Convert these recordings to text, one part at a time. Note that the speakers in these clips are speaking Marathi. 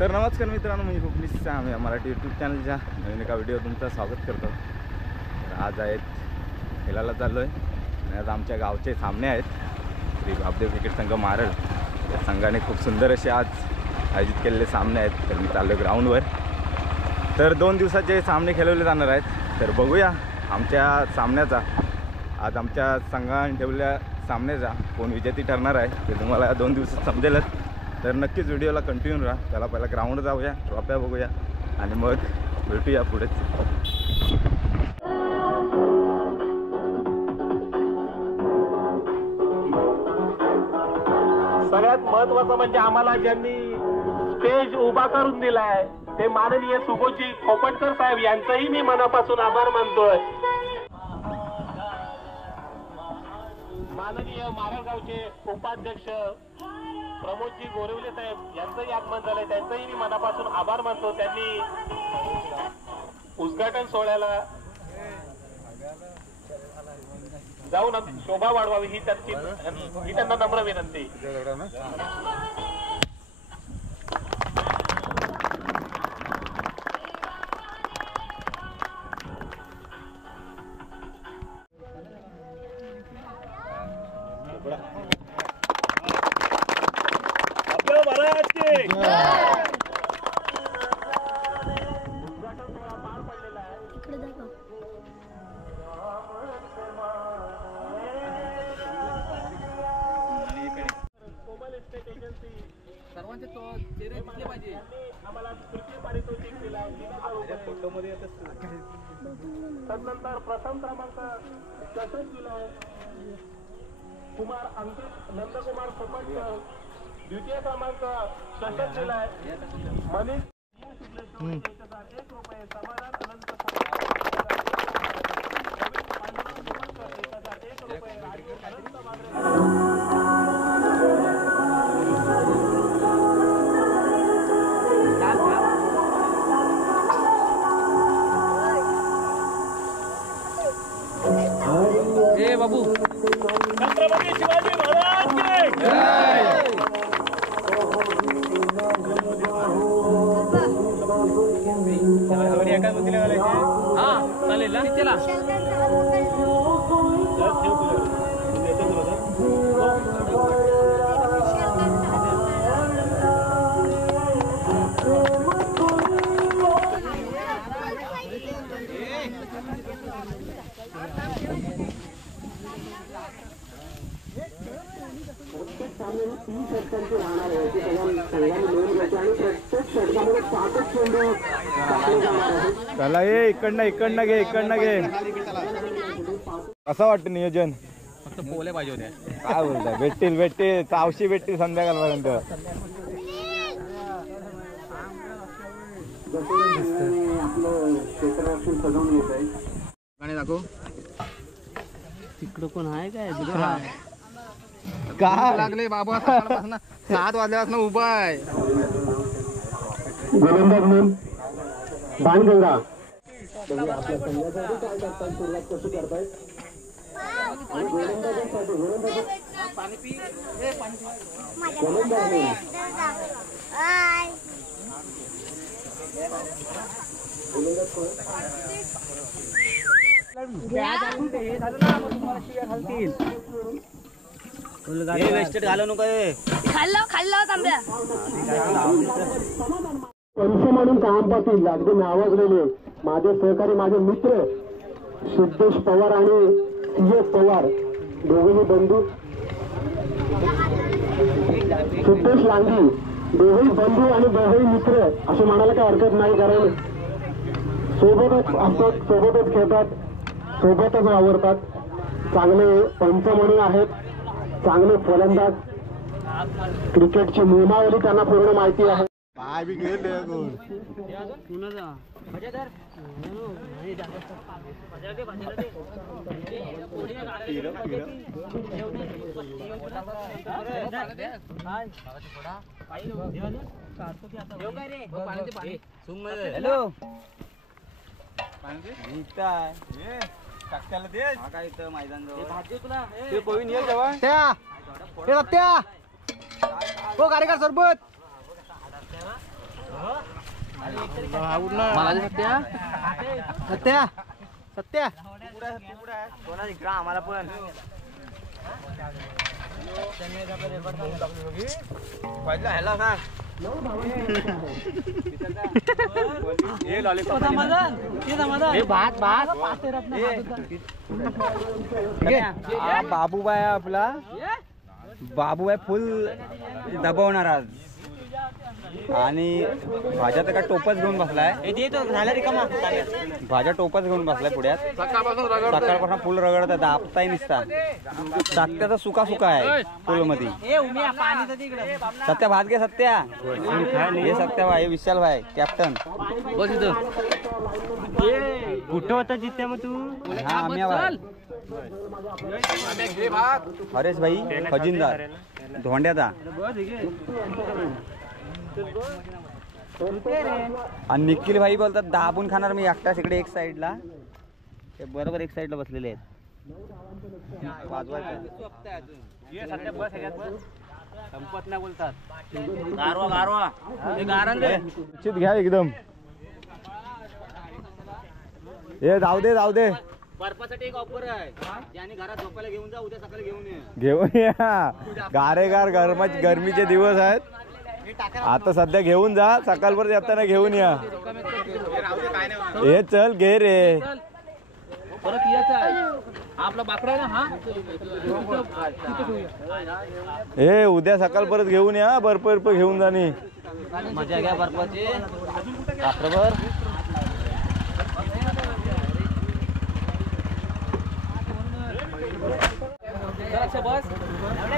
तर नमस्कार मित्रांनो, मी रुपनीश सामे मराठी यूट्यूब चॅनलच्या नवीन एका व्हिडिओ तुमचं स्वागत करतो। तर आज आहेत खेळायला चाललो आहे आणि आज आमच्या गावचे सामने आहेत। श्री बापदेव क्रिकेट संघ मारळ या संघाने खूप सुंदर असे आज आयोजित केलेले सामने आहेत। तर मी चाललो ग्राउंडवर। तर 2 दिवसाचे सामने खेळवले जाणार आहेत। तर बघूया आमच्या सामन्याचा, आज आमच्या संघाने ठेवलेल्या सामन्याचा कोण विजेती ठरणार आहे ते तुम्हाला 2 दिवसात समजेलच। तर नक्कीच व्हिडिओला कंटिन्यू राहा। त्याला पहिला ग्राउंड जाऊया, ट्रॉफ्या बघूया आणि मग भेटूया पुढेच। सगळ्यात महत्त्वाचं म्हणजे आम्हाला ज्यांनी स्टेज उभा करून दिलाय ते माननीय सुबोधजी खोपटकर साहेब यांचंही मी मनापासून आभार मानतोय। माननीय मारळगावचे उपाध्यक्ष प्रमोदजी गोरेवले साहेब यांचंही आगमन झालंय, त्यांचंही मी मनापासून आभार मानतो। त्यांनी उद्घाटन सोहळ्याला जाऊन शोभा वाढवावी ही त्यांना नम्र विनंती। सर्वांचे तो चेहरे दिसले पाहिजे। आम्हाला तृतीय पारितोषिक दिला फोटोमध्ये तदनंतर प्रथम क्रमांक चषक दिलाय कुमार अंकित नंदकुमार खोपटकर, द्वितीय क्रमांक चषक दिलाय मनीष ₹1 समाधान अनंत बाबू छत्रपती शिवाजी महाराज की जय। हा चालेल ना चला। चला ये इकडनं घे, कसं वाटतं नियोजन? फक्त पोले पाहिजे होते। काय बोलताय? भेटतील चावशी भेटतील संध्याकाळपर्यंत। गाणे दाखव। तिकडं कोण आहे काय? काय लागले बाबा, 7 वाजल्यापासून उभा आहे। गोलंदाज म्हणून बाणगंगा आपल्या संघासाठी काय करतात, सुरुवात कशी करतायत? घालू नको खाल्लं तांब्या पंच म्हणून काम पाटील अगदी नावाजलेले माझे सहकारी, माझे मित्र सिद्धेश पवार आणि सीएस पवार, दोघेही बंधू, सिद्धेश लांगी, दोघेही बंधू आणि दोघेही मित्र असे म्हणायला काही हरकत नाही, कारण सोबतच असतात, सोबतच खेळतात, सोबतच वावरतात। चांगले पंच म्हणून आहेत, चांगले फलंदाज, क्रिकेटची नियमावली त्यांना पूर्ण माहिती आहे। पाय बी गेले हॅलो टाक्याला दे काय इथं मैदान ते पोवीन ये जेव्हा त्या हो कार्यकर सरबत सत्या सत्या आम्हाला पण ह्याला सांग बाबूबाई आपला बाबूबाई फुल दबवणार आज आणि भाज्या तर काय टोपच घेऊन बसलाय भाज्या टोपच घेऊन बसलाय पुढ्यात सकाळपासून फुल रगडत दाबताही निसता सत्याचा सुका सुका आहे फुल मध्ये सत्या भात घे सत्या हे सत्या भाई विशाल भाई कॅप्टन कुठं होता जित्या मग तू हा आम्ही हरेश भाई खजिनदार धोंड्याचा आणि निखिल भाई बोलतात दाबून खाणार मी एकटा तिकडे एक साइडला ते बरोबर एक साइडला बसलेले आहेत संपत नाही बोलतात गारवा गारवा निश्चित घ्या एकदम हे जाऊ दे बर्फासाठी एक ऑफर आहे ज्याने घरात झोपायला घेऊन जा उद्या सकाळी घेऊन या गारेगार गरमीचे दिवस आहेत आता सध्या घेऊन जा सकाळपर्यंत येताना घेऊन या हे चल घे रे आपला बाकडा ना हे उद्या सकाळपर्यंत घेऊन या बर्फ घेऊन जाणे मजा घ्या बर्फाची रात्रभर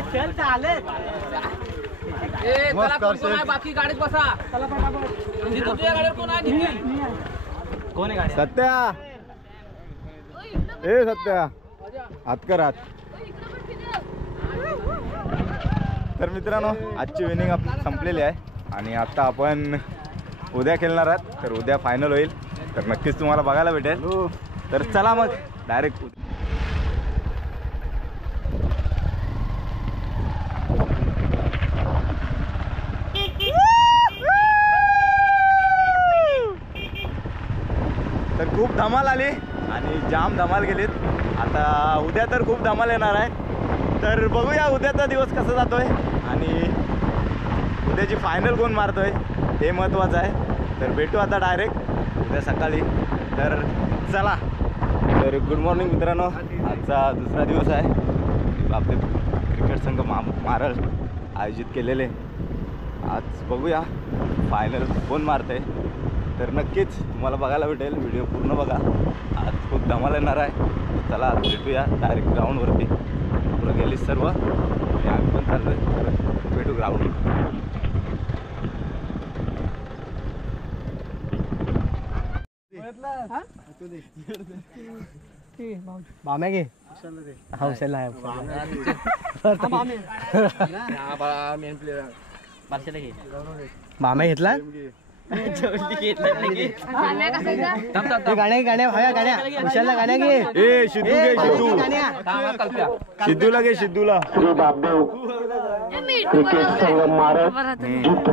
चल चालेल बाकी गाडीत बसा तुझ्या गाडीवर कोण आहे कोण आहे गाडी सत्या ए सत्या हात कर हात तर मित्रांनो आजची विनिंग आपली संपलेली आहे आणि आता आपण उद्या खेळणार आहात तर उद्या फायनल होईल तर नक्कीच तुम्हाला बघायला भेटेल तर चला मग डायरेक्ट तर खूप धमाल आली आणि जाम धमाल गेलीत आता उद्या तर खूप धमाल येणार आहे तर बघूया उद्याचा दिवस कसा जातोय आणि उद्याची फायनल कोण मारतोय हे महत्त्वाचं आहे तर भेटू आता डायरेक्ट उद्या सकाळी तर चला तर गुड मॉर्निंग मित्रांनो आजचा दुसरा दिवस आहे आपले क्रिकेट संघ मारळ आयोजित केलेले आज बघूया फायनल कोण मारतंय तर नक्कीच तुम्हाला बघायला भेटेल व्हिडिओ पूर्ण बघा आज खूप धमाल येणार आहे चला भेटूया डायरेक्ट ग्राउंडवरती पुढं गेलीच सर्व आणि आम्ही पण चाललो आहे भेटू ग्राउंड बाम्या घे हौसेला आहे बाम्या घेतला गाण्या घे ए सिद्धू घे सिद्धूला घे सिद्धूला श्री बापदेव क्रिकेट संघ मारळ जित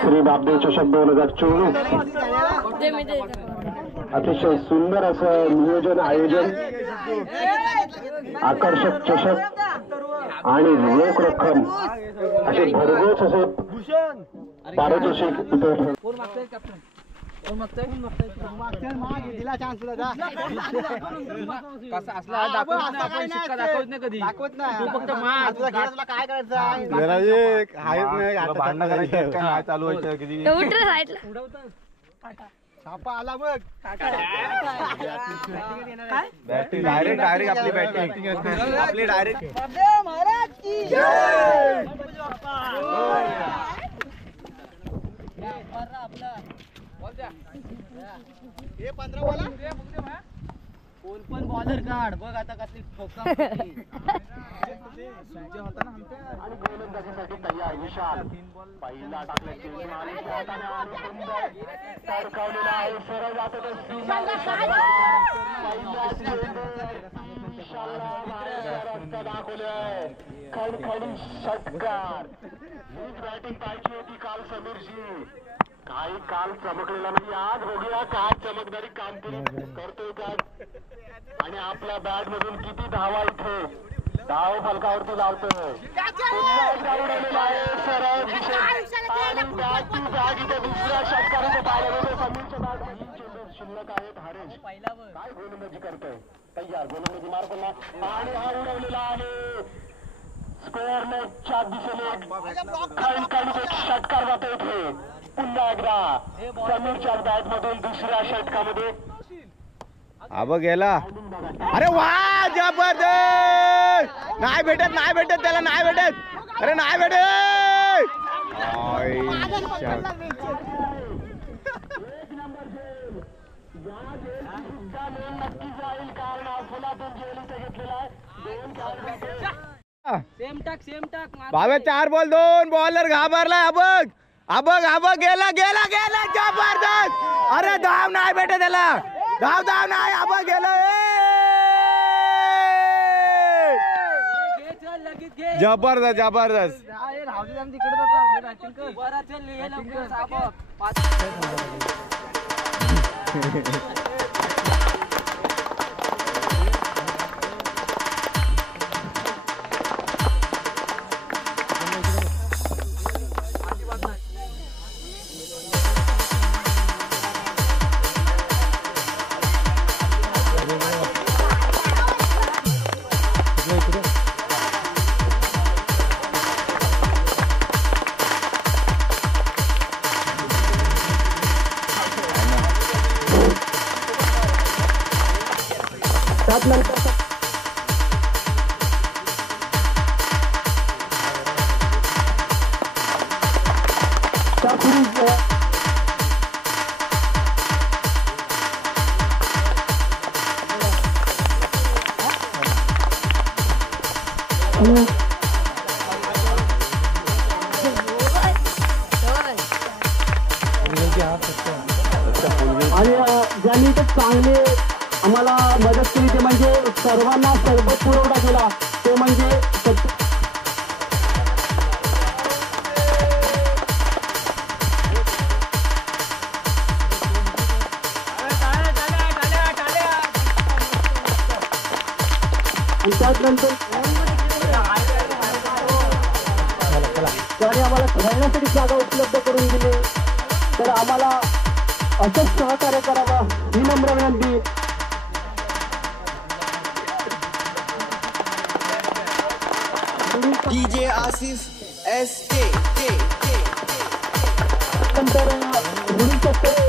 श्री बापदेव चषक 2024 अतिशय सुंदर असं नियोजन आयोजन आकर्षक चषक आणि रोख रक्कम असे भरघोस असे पारितोषिक इथं दिला चान्स दाखवत नाही कधी दाखवत नाही काय करायचं भांडणं करायचं काय चालू व्हायचं किती छापा आला बघ बॅटिंग डायरेक्ट आपली बॅटिंग आपली डायरेक्ट कोण पण बॉलर काढ बघ आता कसली आणि गोलंदाजीसाठी तयार विशाल पहिला टाकल्याची सरकावलेला आहे सरळ जातो रस्ता दाखवलाय खडखडी षटकार बॅटिंग पाहिजे होती काल समीरजी काही काल चमकलेला नाही आज बघूया काय चमकदारी कामगिरी करतोय का आणि आपल्या बॅट मधून किती धावा इथे धाव फलकावरती लावतोय पुन्हा एकदा उडवलेला आहे सरळ दिशेत आणि बॅट टू बॅट इथे दुसऱ्या षटकाराने पाहिलं होतं समीरच्या बॅट तीन चेंडू शिल्लक आहेत हरेश काय गोलंदाजी करतोय तयार गोलंदाजी मार पुन्हा आणि हा उडवलेला आहे स्क्वेअर नेटच्या दिशेने खडखडीत एक षटकार जातो इथे पुन्हा एकदा समीरच्या बॅट मधून दुसऱ्या षटकामध्ये आबा गेला अरे वा जबरदस्त नाही भेटत त्याला नाही भेटत अरे नाही भेटत नक्की जाईल कारण फुलातून जेल इथे घेतलेला आहे सेम टाक भावे 4 बॉल 2 बॉलर घाबरलाय अबग गेला जबरदस्त अरे धाव नाही भेटत त्याला धाव नाही अबग गेला जबरदस्त आणि ज्यांनी ते चांगले आम्हाला मदत केली ते म्हणजे सर्वांना सरबत पुरवठा केला ते म्हणजे त्यानंतर त्याने आम्हाला खेळण्यासाठी जागा उपलब्ध करून दिली तर आम्हाला असंच सहकार्य करावा ही नम्र विनंती DJ Asif SK नंतर गुरु चक्कर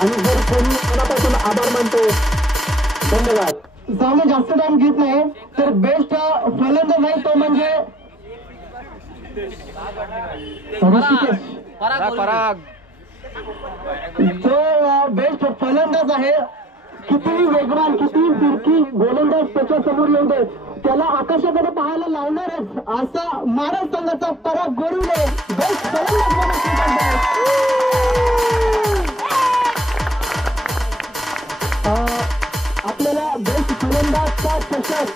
आणि जर कोणी मनापासून आभार मानतो धन्यवाद जाऊन जास्त टाइम घेत नाही तर बेस्ट फलंदाज आहे तो म्हणजे पराग जो बेस्ट फलंदाज आहे किती वेगवान किती फिरकी गोलंदाज त्याच्या समोर येऊन दे त्याला आकाशाकडे पाहायला लावणारच असा महाराज संघाचा पराग गोरुले बेस्ट फलंदाज आपल्याला बेस्ट फलंदाजचा चषक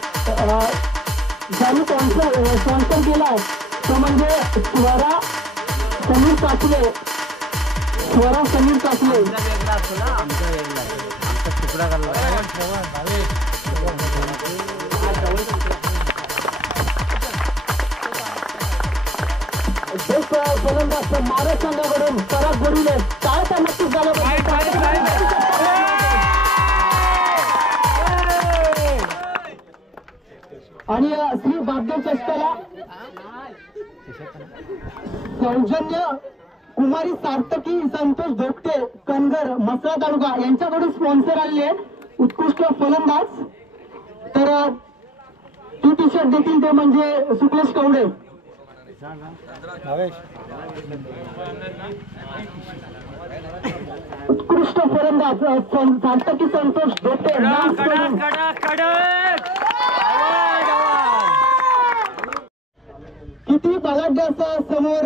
ज्यांनी स्पॉन्सर केला तो म्हणजे स्वरा समीर कासले बेस्ट फलंदाज महाराज संघाकडून पराग गोरुले काय त्या नक्कीच झालं आणि श्री भाग्य चषकाला सौजन्य कुमारी सार्थकी संतोष धोकटे कनगर मसळा तालुका यांच्याकडून स्पॉन्सर आलेले उत्कृष्ट फलंदाज. तर टी शर्ट देखील ते म्हणजे सुकलेश कवडे. उत्कृष्ट फलंदाज सार्थकी संतोष धोकटे. किती बलाढ्य असा समोर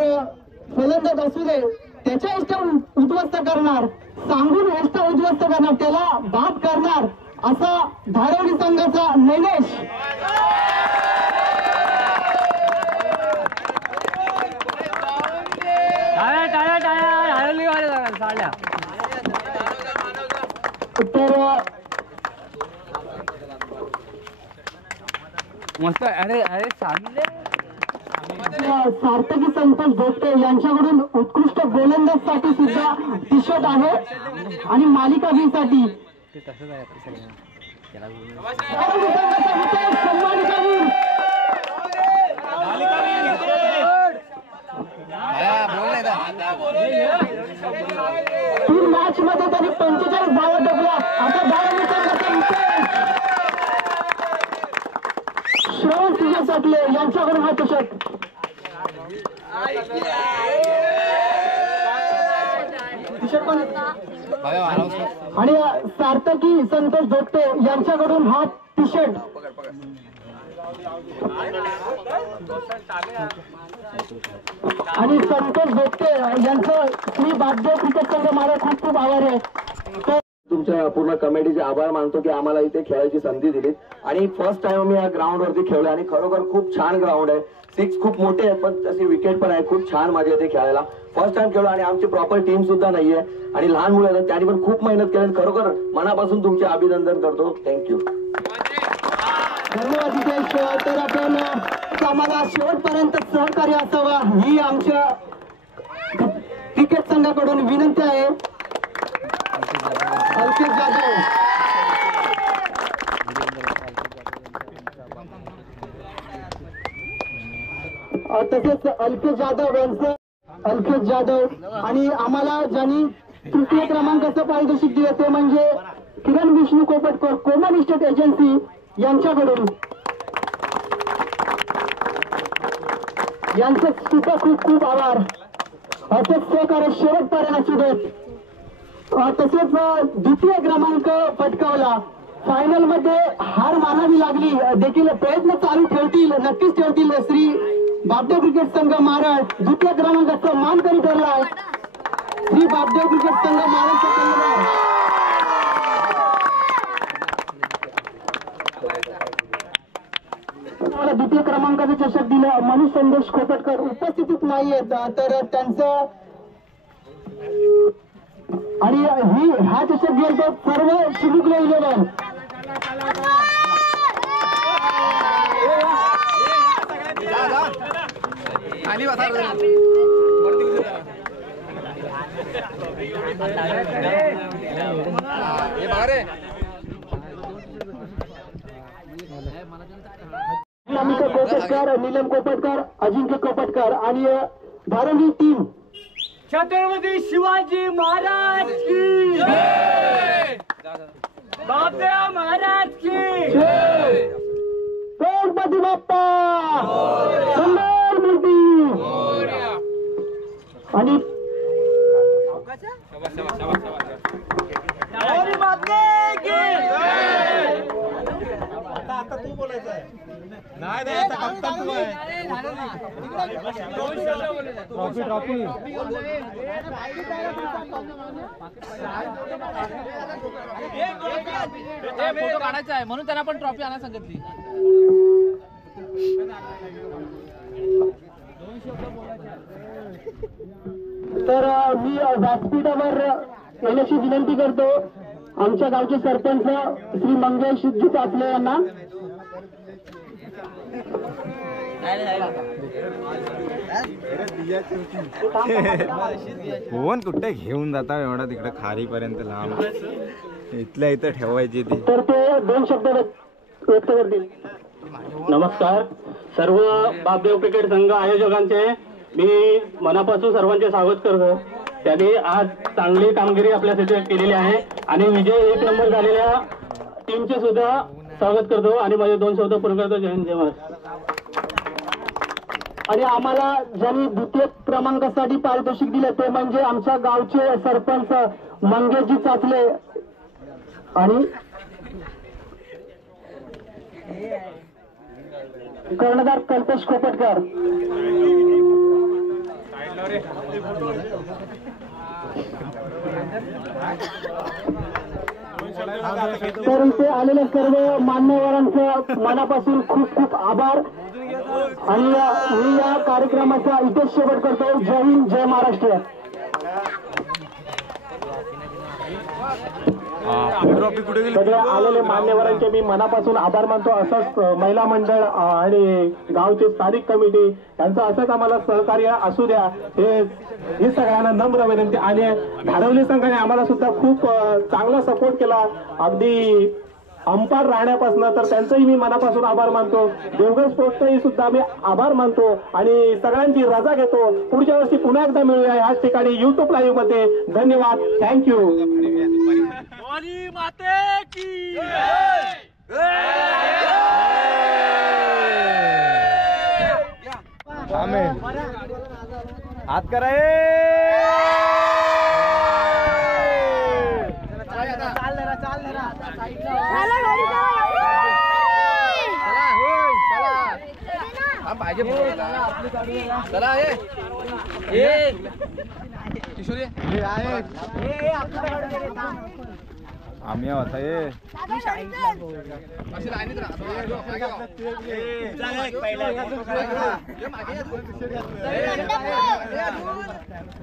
फलंदाज असू दे त्याच्या इष्टा उद्ध्वस्त करणार, सांगून इष्टा उद्ध्वस्त करणार, त्याला बाद करणार असा धारवडी संघाचा नैनेश. तर मस्त. अरे अरे चांगले. सार्थकी संतोष धोकटे यांच्याकडून उत्कृष्ट गोलंदाजसाठी सुद्धा टी शर्ट आहे आणि मालिका बी साठी तीन मॅच मध्ये त्यांनी 45 धावा ठोकल्या. आता धारावी संघाचा श्रवण सिंह सकले यांच्याकडून हा टी शर्ट. आणि सार्थकी संतोष धोकटे यांच्याकडून हा टी शर्ट. आणि संतोष धोकटे यांचं श्री बापदेव क्रिकेट संघ मला खूप खूप आभार आहे. तुमच्या पूर्ण कमिटीचे आभार मानतो की आम्हाला इथे खेळायची संधी दिली आणि फर्स्ट टाइम आम्ही या ग्राउंड वरती खेळलो आणि खरोखर खूप छान ग्राउंड आहे. 6 खूप मोठे आहेत पण तशी विकेट पण आहे. खूप छान मजा येते खेळायला. फर्स्ट टाइम खेळलो आणि आमची प्रॉपर टीम सुद्धा नाहीये आणि लहान मुलं आहेत त्यांनी पण खूप मेहनत केली. खरोखर मनापासून तुमचे अभिनंदन करतो. थँक्यू. धन्यवाद जितेश. तर आपण आम्हाला शेवटपर्यंत सहकार्य असावं ही आमच्या क्रिकेट संघाकडून विनंती आहे. अल्केश जाधव. तसेच अल्केश जाधव आणि आम्हाला ज्यांनी तृतीय क्रमांकाचं पारितोषिक दिलं ते म्हणजे किरण विष्णू कोपटकर कोमल इस्टेट एजन्सी यांच्याकडून. यांचं सुद्धा खूप खूप आभार. असंच सहकार्य शेवटपर्यंत असू देत. तसेच द्वितीय क्रमांक पटकावला. फायनल मध्ये हार मानावी लागली देखील प्रयत्न चालू ठेवतील, नक्कीच ठेवतील. श्री बापदेव क्रिकेट संघ मारळ द्वितीय क्रमांकाचा मानकरी ठरलाय. श्री बापदेव क्रिकेट संघ मारळ मला द्वितीय क्रमांकाचं चषक दिलं. मनीष संदेश खोपटकर उपस्थितीत नाहीयेत तर त्यांचं आणि हा चषक गेलो सर्व चिमुकले 11. कोपटकर, नीलम कोपटकर, अजिंक्य कोपटकर आणि धारणी टीम. छत्रपती शिवाजी महाराज की जय. बापदेव महाराज की जय. गणपती बाप्पा सुंदर मूर्ती. आणि आता तू बोलायचं आहे. नाही आता कप्तान तू आहे. ट्रॉफी फोटो काढायचा आहे म्हणून त्यांना पण ट्रॉफी आणायला सांगितली. तर मी व्यासपीठावर येण्याची विनंती करतो आमच्या गावचे सरपंच श्री मंगेशजी पाटले यांना. फोन कुठे घेऊन जाता एवढा तिकडे खारीपर्यंत लांब, इथल्या इथं ठेवायची ती. तर ते 2 शब्द व्यक्त करतील. नमस्कार. सर्व बापदेव क्रिकेट संघ आयोजकांचे मी मनापासून सर्वांचे स्वागत करतो. त्यांनी आज चांगली कामगिरी आपल्यासाठी केलेली आहे आणि विजय 1 नंबर झालेल्या टीमचे सुद्धा स्वागत करतो आणि माझे 2 शब्द पूर्ण करतो. जय हिंद, जय महाराष्ट्र. आणि आम्हाला ज्यांनी द्वितीय क्रमांकासाठी पारितोषिक दिले ते म्हणजे आमच्या गावचे सरपंच मंगेशजी चाचले आणि कर्णधार कल्पेश खोपटकर. तर इथे आलेल्या सर्व मान्यवरांचं मनापासून खूप खूप आभार आणि मी या कार्यक्रमाचा इथेच शेवट करतो. जय हिंद, जय महाराष्ट्र. सगळ्या आलेले मान्यवरांचे मी मनापासून आभार मानतो. असंच महिला मंडळ आणि गावचे स्थानिक कमिटी यांचं असंच आम्हाला सहकार्य असू द्या हे सगळ्यांना नम्र विनंती. आणि धारवली संघाने आम्हाला सुद्धा खूप चांगला सपोर्ट केला अगदी अंपायर राहण्यापासून, तर त्यांचंही मी मनापासून आभार मानतो. देवगड स्पोर्ट्सचाही सुद्धा मी आभार मानतो आणि सगळ्यांची रजा घेतो. पुढच्या वर्षी पुन्हा एकदा मिळूया याच ठिकाणी युट्यूब लाईव्ह मध्ये. धन्यवाद, थँक्यू. हात करा. चला किशोरी आम्ही होता ये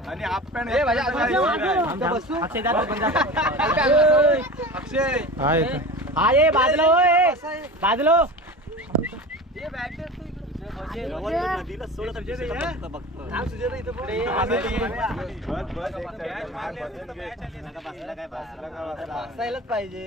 आणि आपण अक्षय बाजलो बाजलो पाहिजे.